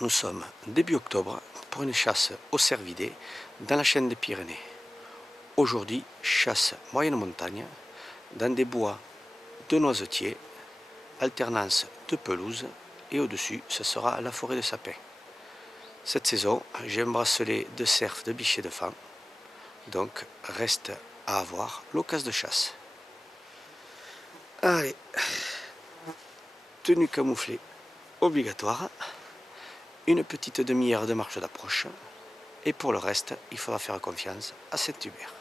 Nous sommes début octobre pour une chasse au cervidé dans la chaîne des Pyrénées. Aujourd'hui, chasse moyenne montagne dans des bois de noisetiers, alternance de pelouse et au-dessus, ce sera la forêt de sapins. Cette saison, j'ai un bracelet de cerf de biche de fan, donc reste à avoir l'occasion de chasse. Allez, tenue camouflée obligatoire, une petite demi-heure de marche d'approche, et pour le reste, il faudra faire confiance à Saint-Hubert.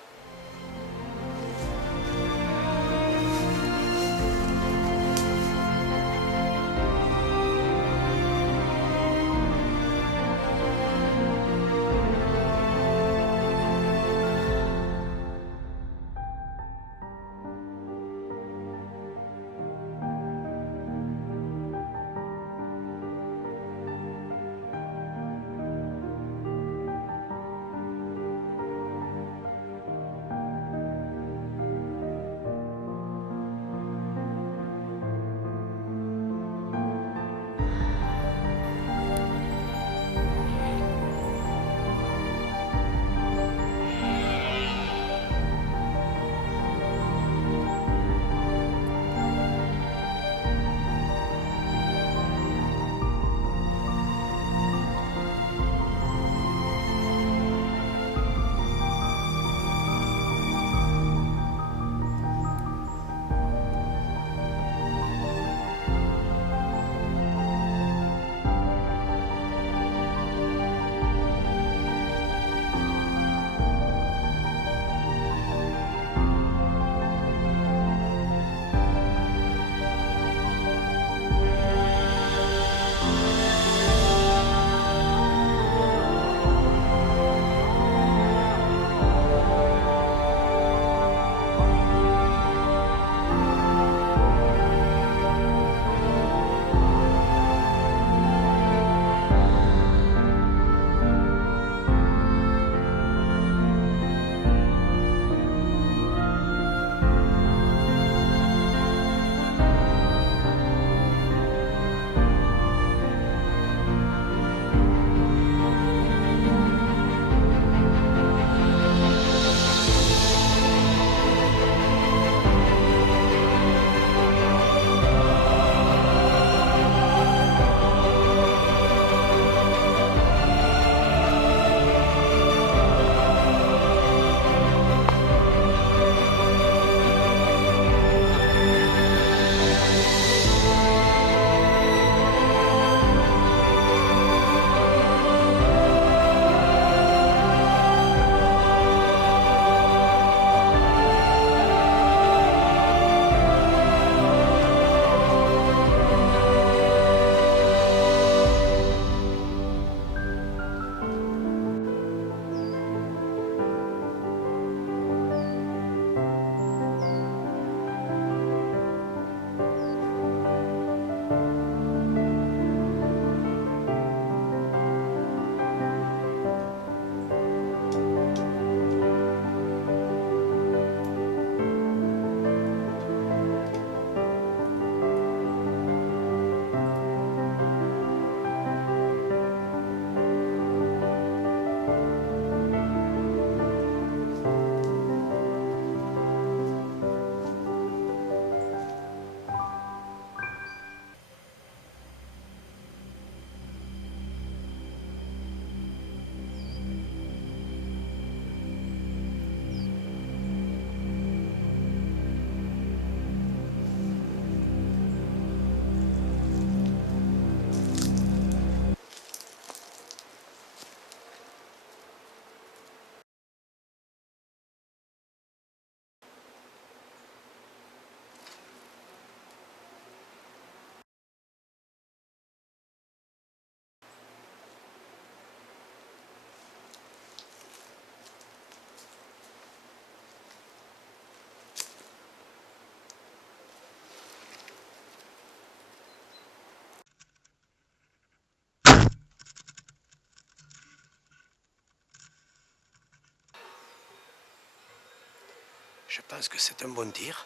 Je pense que c'est un bon tir.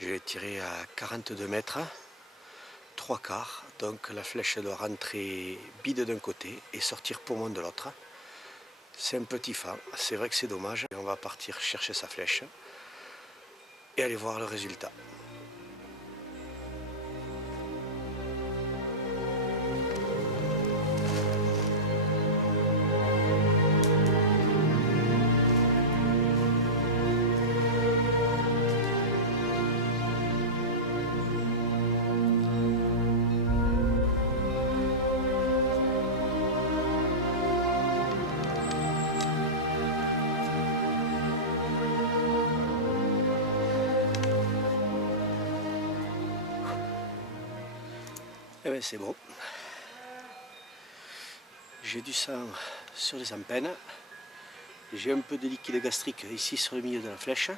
Je l'ai tiré à 42 mètres. trois quarts, donc la flèche doit rentrer bide d'un côté et sortir poumon de l'autre. C'est un petit fan, c'est vrai que c'est dommage. On va partir chercher sa flèche et aller voir le résultat. Eh bien c'est bon. J'ai du sang sur les empennes. J'ai un peu de liquide gastrique ici sur le milieu de la flèche.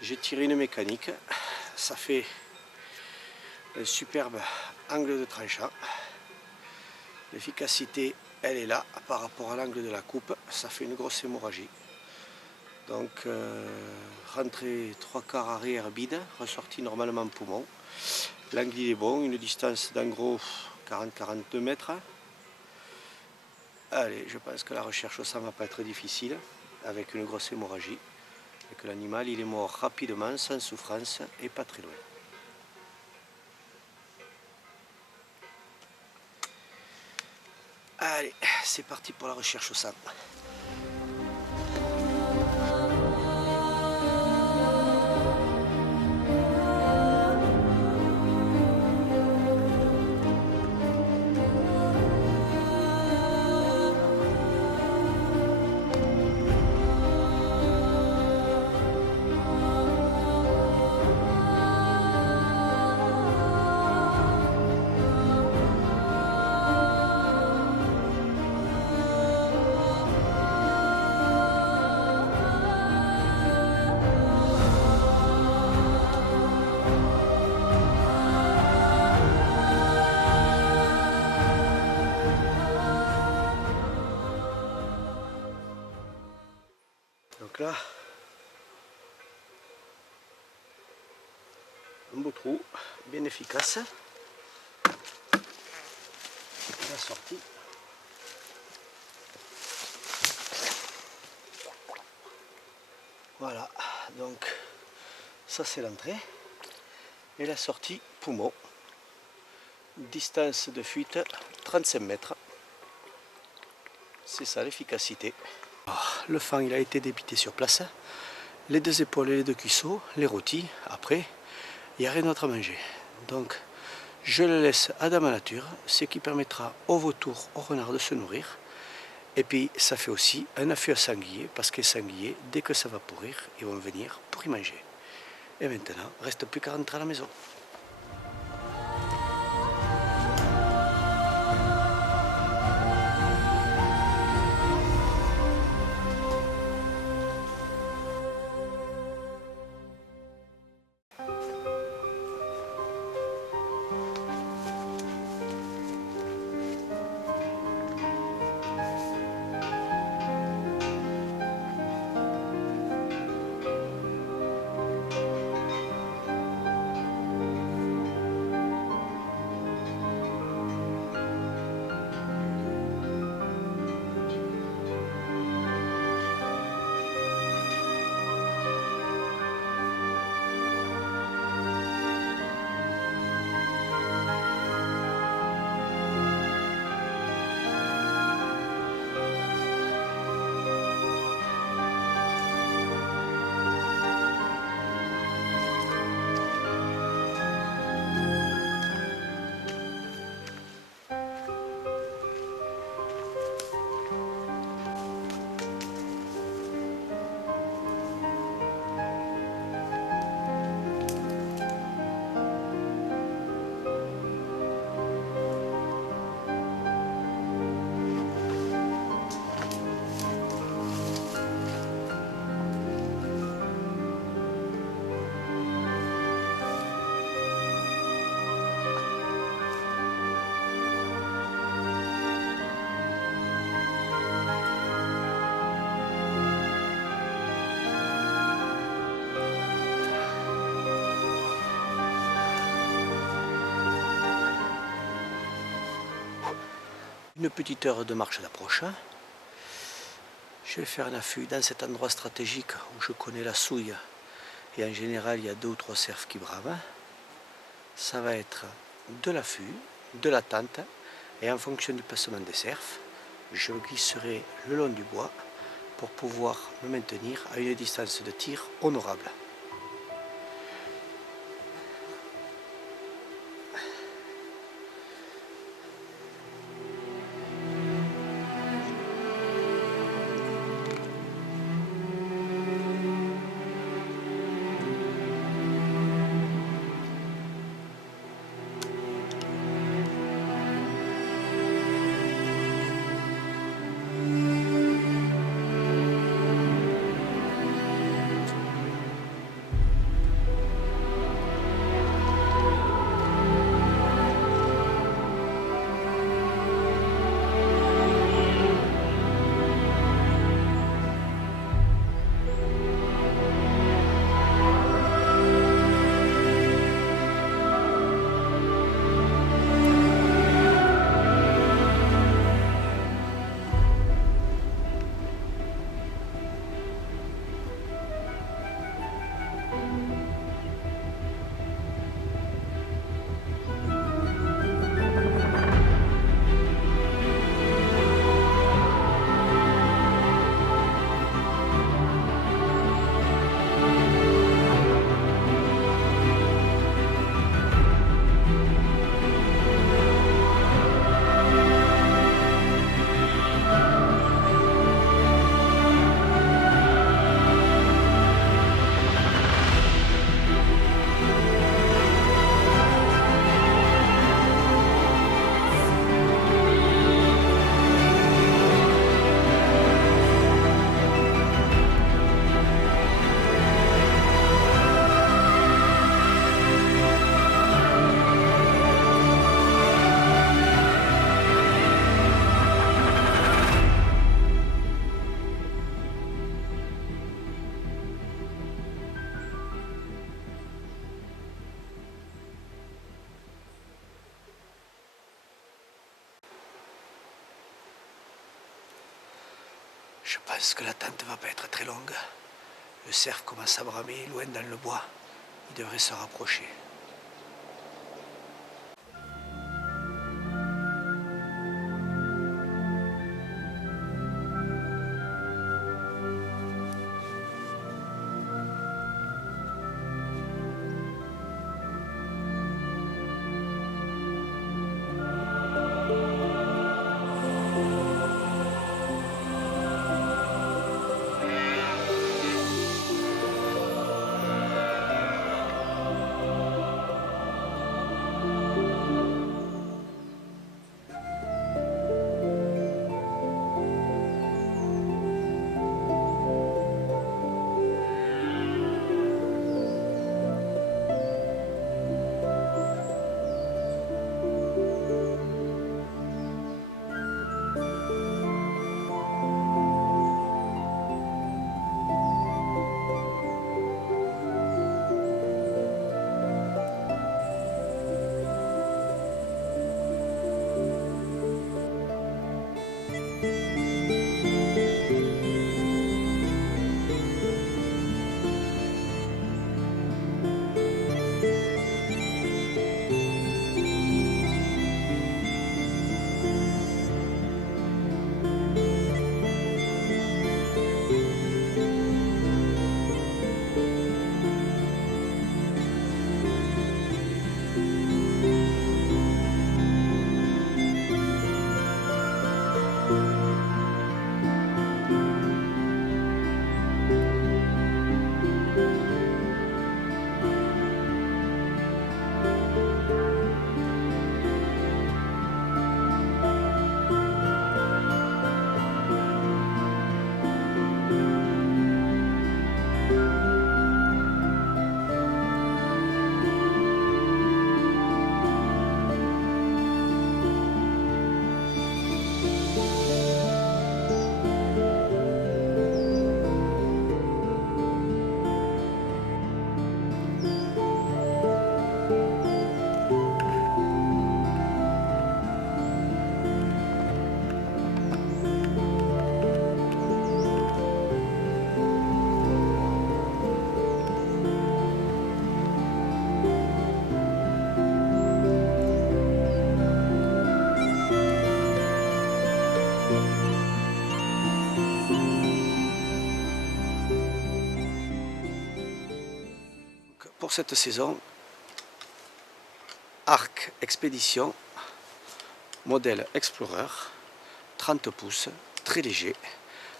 J'ai tiré une mécanique. Ça fait un superbe angle de tranchant. L'efficacité, elle est là par rapport à l'angle de la coupe. Ça fait une grosse hémorragie. Donc rentrée 3 quarts arrière bide, ressorti normalement poumon. L'angle il est bon, une distance d'en gros 40-42 mètres. Allez, je pense que la recherche au sang va pas être difficile avec une grosse hémorragie et que l'animal il est mort rapidement, sans souffrance et pas très loin. Allez, c'est parti pour la recherche au sang. Donc là, un beau trou, bien efficace. La sortie. Voilà, donc ça c'est l'entrée. Et la sortie poumon. Distance de fuite 35 mètres. C'est ça l'efficacité. Le fan il a été débité sur place. Les deux épaules et les deux cuisseaux, les rôtis. Après, il n'y a rien d'autre à manger. Donc, je le laisse à dame nature, ce qui permettra au vautour, au renard de se nourrir. Et puis, ça fait aussi un affût à sanglier, parce que les sangliers, dès que ça va pourrir, ils vont venir pour y manger. Et maintenant, il ne reste plus qu'à rentrer à la maison. Une petite heure de marche d'approche. Je vais faire un affût dans cet endroit stratégique où je connais la souille et en général il y a 2 ou 3 cerfs qui bravent. Ça va être de l'affût, de l'attente et en fonction du placement des cerfs, je glisserai le long du bois pour pouvoir me maintenir à une distance de tir honorable. Je pense que l'attente ne va pas être très longue. Le cerf commence à bramer loin dans le bois. Il devrait se rapprocher. pour cette saison, arc expédition, modèle Explorer, 30 pouces, très léger,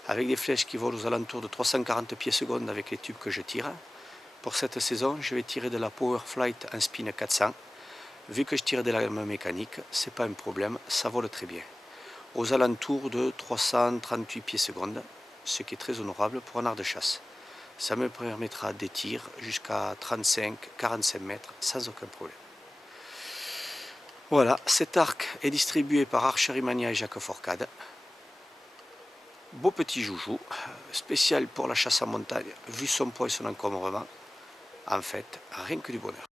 avec des flèches qui volent aux alentours de 340 pieds secondes avec les tubes que je tire. Pour cette saison, je vais tirer de la Powerflight en spin 400. Vu que je tire de la gamme mécanique, c'est pas un problème, ça vole très bien. Aux alentours de 338 pieds secondes, ce qui est très honorable pour un art de chasse. Ça me permettra des tirs jusqu'à 35-45 mètres sans aucun problème. Voilà, cet arc est distribué par Archery Mania et Jacques Fourcade. Beau petit joujou, spécial pour la chasse en montagne, vu son poids et son encombrement. En fait, rien que du bonheur.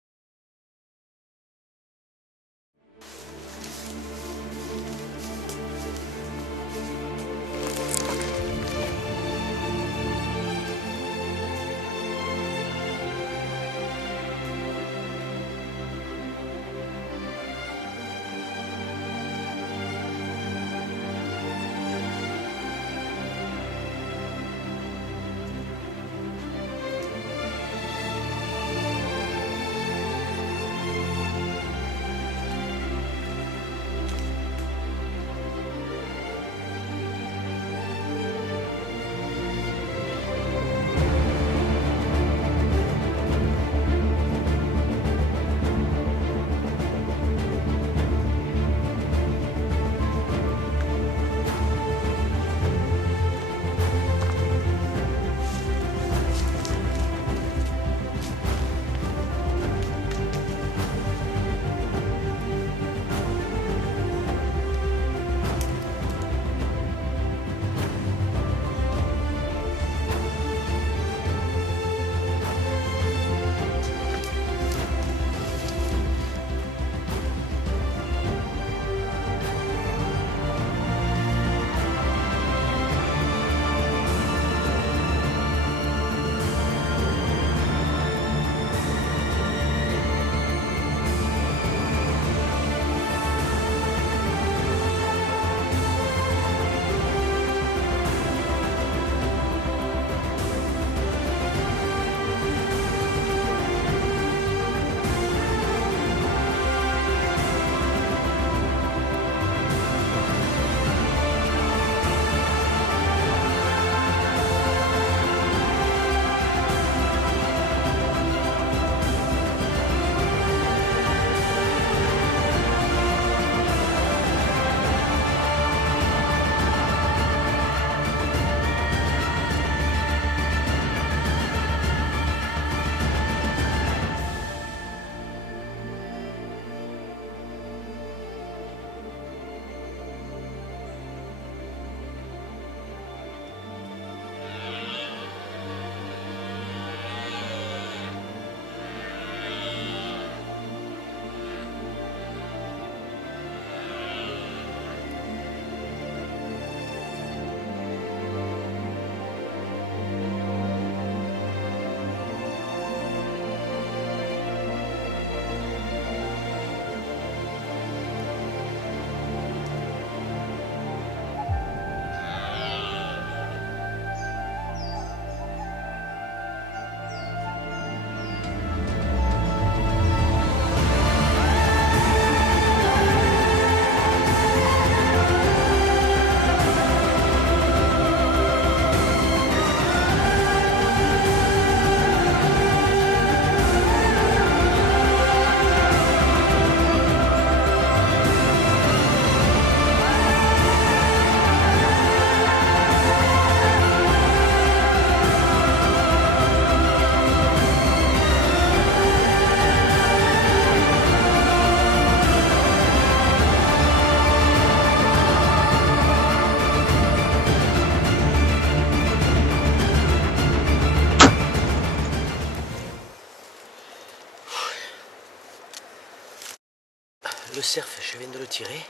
Le cerf, je viens de le tirer.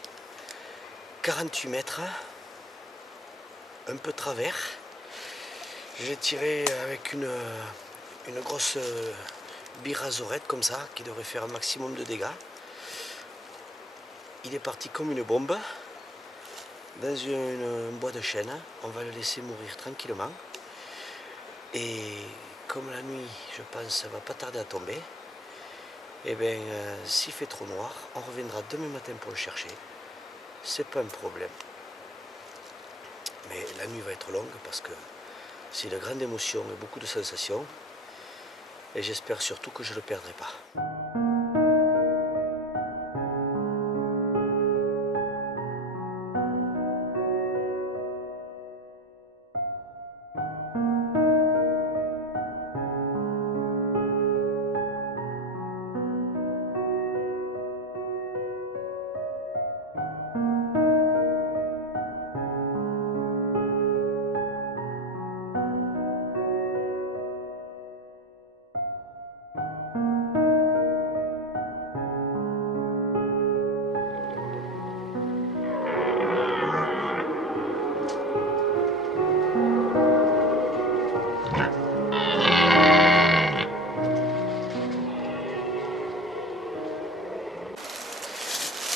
48 mètres. Un peu travers. J'ai tiré avec une grosse birazorette comme ça, qui devrait faire un maximum de dégâts. Il est parti comme une bombe dans un bois de chêne. On va le laisser mourir tranquillement. Et comme la nuit, je pense, va pas tarder à tomber, et bien s'il fait trop noir, on reviendra demain matin pour le chercher. C'est pas un problème. Mais la nuit va être longue parce que c'est une grande émotion et beaucoup de sensations. Et j'espère surtout que je ne le perdrai pas.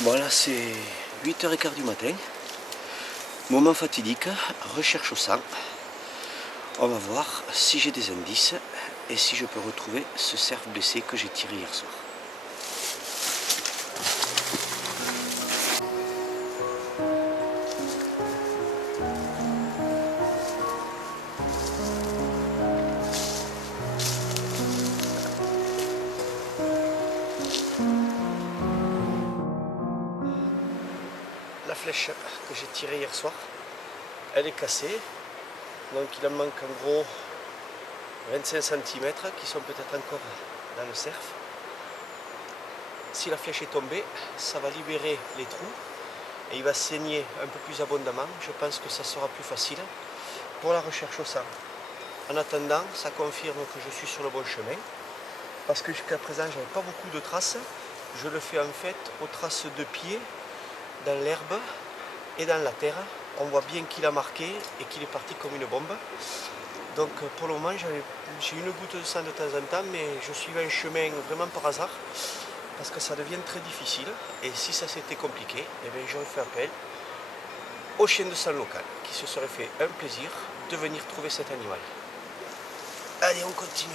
Bon là c'est 8h15 du matin, moment fatidique, recherche au sang. On va voir si j'ai des indices et si je peux retrouver ce cerf blessé que j'ai tiré hier soir. La flèche que j'ai tirée hier soir, elle est cassée, donc il en manque en gros 25 cm qui sont peut-être encore dans le cerf. Si la flèche est tombée, ça va libérer les trous et il va saigner un peu plus abondamment. Je pense que ça sera plus facile pour la recherche au sang. En attendant, ça confirme que je suis sur le bon chemin parce que jusqu'à présent, je n'avais pas beaucoup de traces. Je le fais en fait aux traces de pieds dans l'herbe et dans la terre. On voit bien qu'il a marqué et qu'il est parti comme une bombe. Donc pour le moment j'ai une goutte de sang de temps en temps, mais je suis un chemin vraiment par hasard parce que ça devient très difficile. Et si ça s'était compliqué, eh bien, j'aurais fait appel au chien de sang local qui se serait fait un plaisir de venir trouver cet animal. Allez, on continue.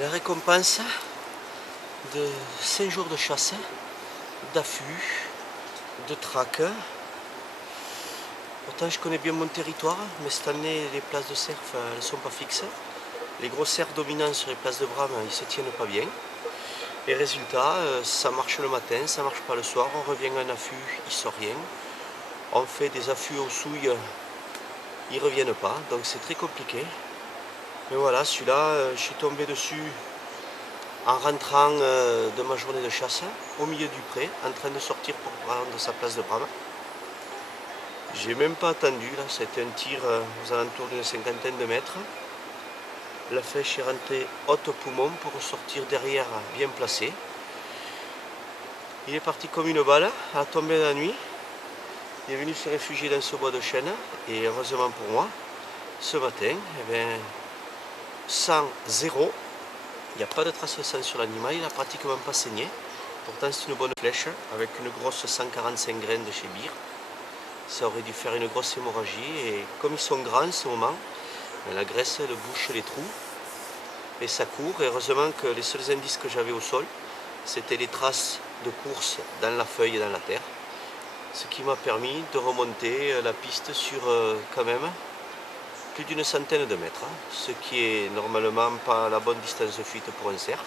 La récompense de 5 jours de chasse, d'affût, de traque. Pourtant je connais bien mon territoire, mais cette année les places de cerf ne sont pas fixes. Les gros cerfs dominants sur les places de Brame, ils se tiennent pas bien. Et résultat, ça marche le matin, ça marche pas le soir, on revient à un affût, il sort rien. On fait des affûts aux souilles, ils reviennent pas, donc c'est très compliqué. Mais voilà, celui-là, je suis tombé dessus en rentrant de ma journée de chasse, au milieu du pré, en train de sortir pour prendre sa place de Brame. J'ai même pas attendu, là, c'était un tir aux alentours d'une cinquantaine de mètres. La flèche est rentrée haute au poumon pour ressortir derrière bien placé. Il est parti comme une balle, à tomber la nuit. Il est venu se réfugier dans ce bois de chêne et heureusement pour moi, ce matin, eh bien, sang zéro. Il n'y a pas de trace de sang sur l'animal, il n'a pratiquement pas saigné. Pourtant c'est une bonne flèche avec une grosse 145 graines de chez Bir. Ça aurait dû faire une grosse hémorragie et comme ils sont grands en ce moment, la graisse elle bouche les trous et ça court. Et heureusement que les seuls indices que j'avais au sol, c'était les traces de course dans la feuille et dans la terre. Ce qui m'a permis de remonter la piste sur quand même plus d'une centaine de mètres, hein, ce qui est normalement pas la bonne distance de fuite pour un cerf.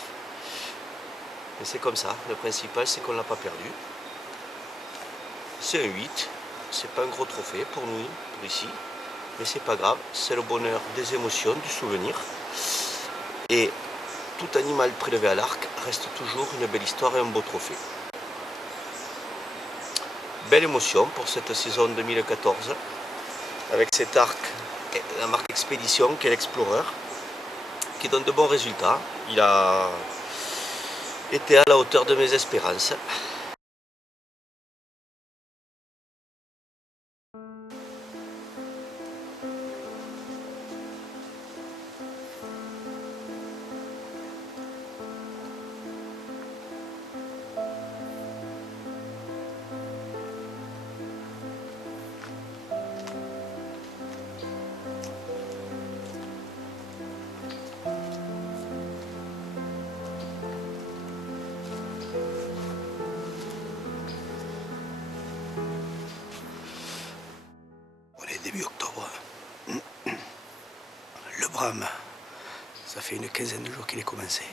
Mais c'est comme ça, le principal c'est qu'on ne l'a pas perdu. C'est un 8, c'est pas un gros trophée pour nous, pour ici, mais c'est pas grave, c'est le bonheur des émotions, du souvenir. Et tout animal prélevé à l'arc reste toujours une belle histoire et un beau trophée. Belle émotion pour cette saison 2014, avec cet arc, la marque Expédition qui est l'Explorer, qui donne de bons résultats. Il a été à la hauteur de mes espérances. On est début octobre. Le brame, ça fait une quinzaine de jours qu'il est commencé.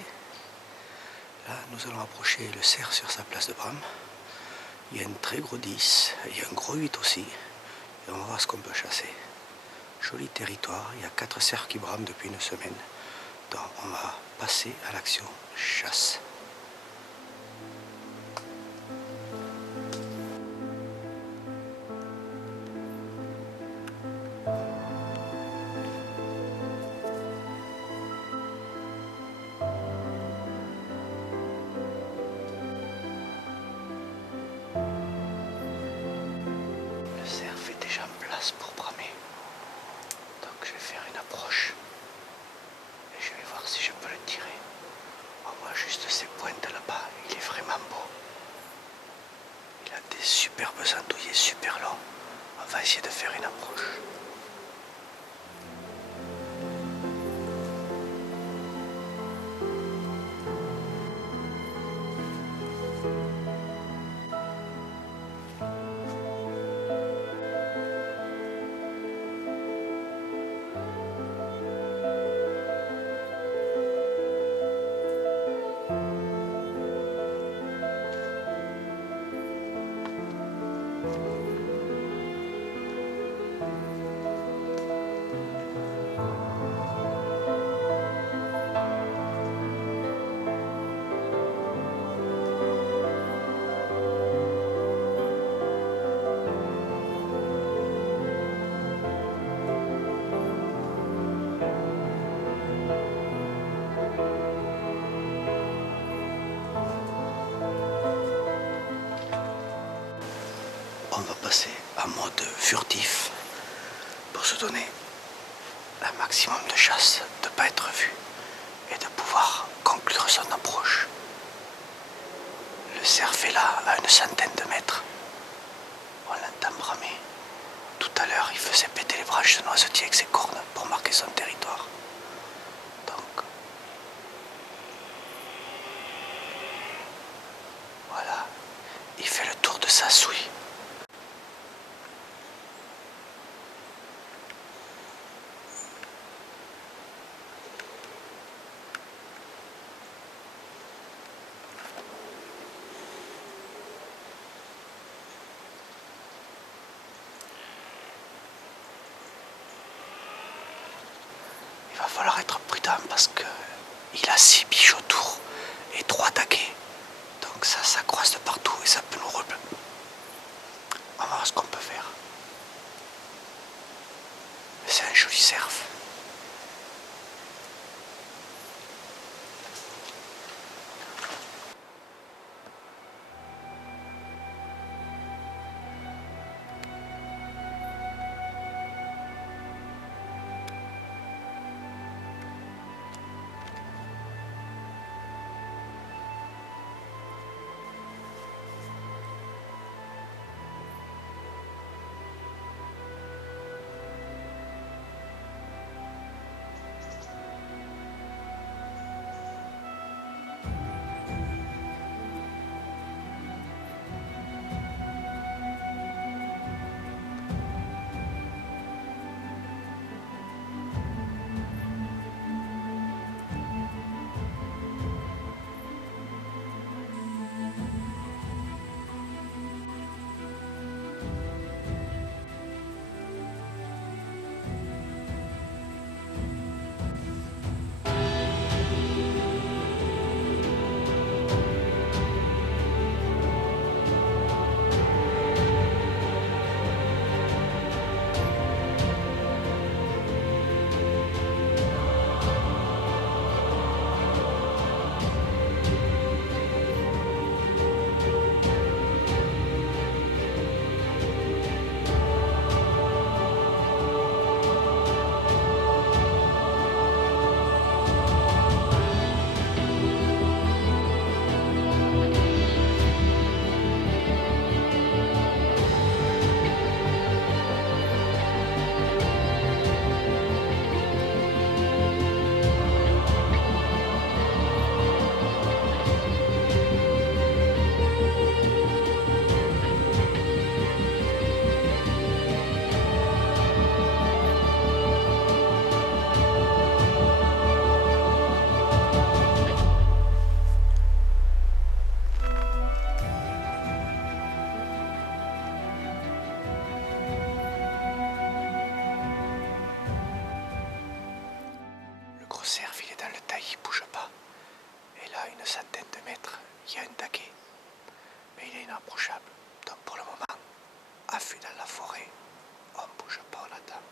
Là, nous allons approcher le cerf sur sa place de brame. Il y a un très gros 10, il y a un gros 8 aussi. Et on va voir ce qu'on peut chasser. Joli territoire, il y a 4 cerfs qui brament depuis une semaine. Donc on va passer à l'action chasse. Le cerf est déjà en place pour bramer. Donc je vais faire une approche. Et je vais voir si je peux le tirer. On voit juste ses pointes là-bas. Il est vraiment beau. Il a des superbes andouillets super longs. On va essayer de faire une approche. On va passer en mode furtif pour se donner un maximum de chasse, de ne pas être vu et de pouvoir conclure son approche. Le cerf est là à une centaine de mètres. On l'entend bramer. Tout à l'heure, il faisait péter les branches de noisetier avec ses cornes pour marquer son territoire. Donc, voilà, il fait le tour de sa souille. Il va falloir être prudent parce qu'il a 6 biches autour et 3 taquets. Donc ça croise de partout et ça peut nous rebler. On va voir ce qu'on peut faire. Mais c'est un joli cerf. taille ne bouge pas. Et là, à une centaine de mètres, il y a un taquet. Mais il est inapprochable. Donc pour le moment, affût dans la forêt, on ne bouge pas, on attend.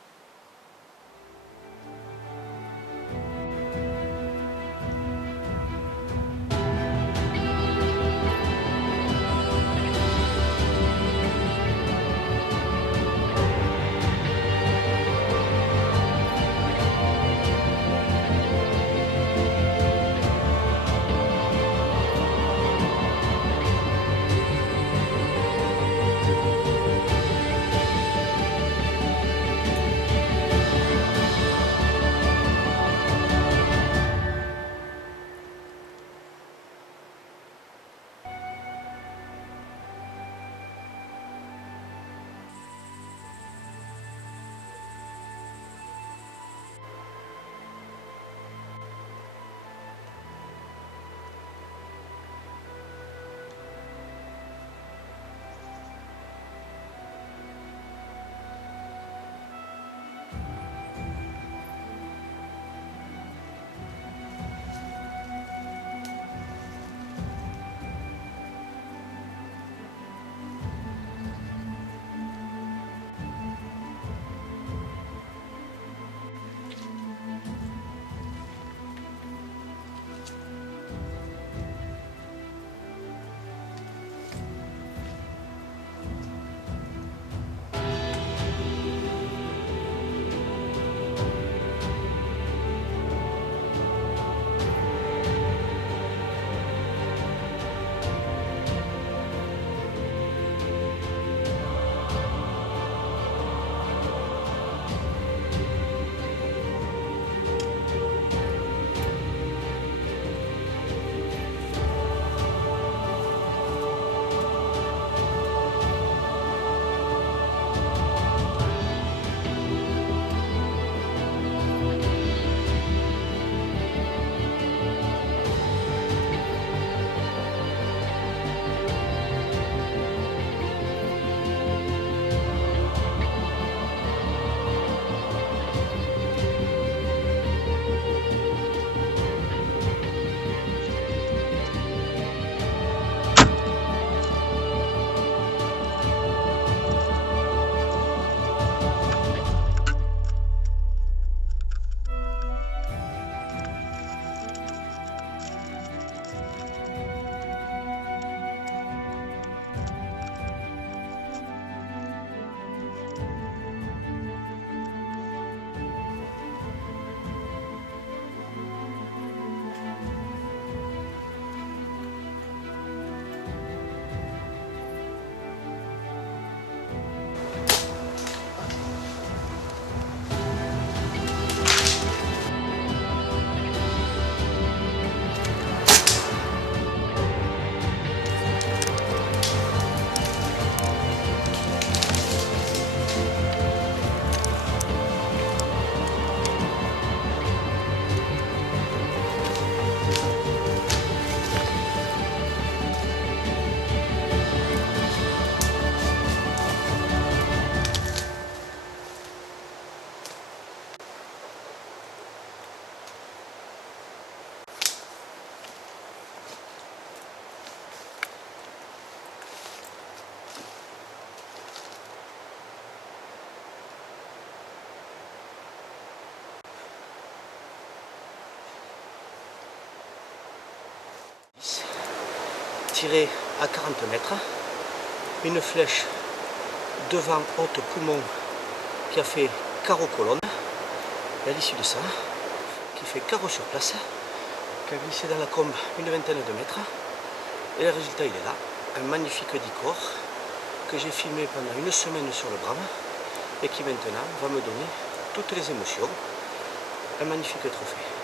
Tiré à 40 mètres, une flèche devant haute poumon qui a fait carreau colonne, et à l'issue de ça, qui fait carreau sur place, qui a glissé dans la combe une vingtaine de mètres, et le résultat il est là, un magnifique dicor que j'ai filmé pendant une semaine sur le Bram et qui maintenant va me donner toutes les émotions, un magnifique trophée.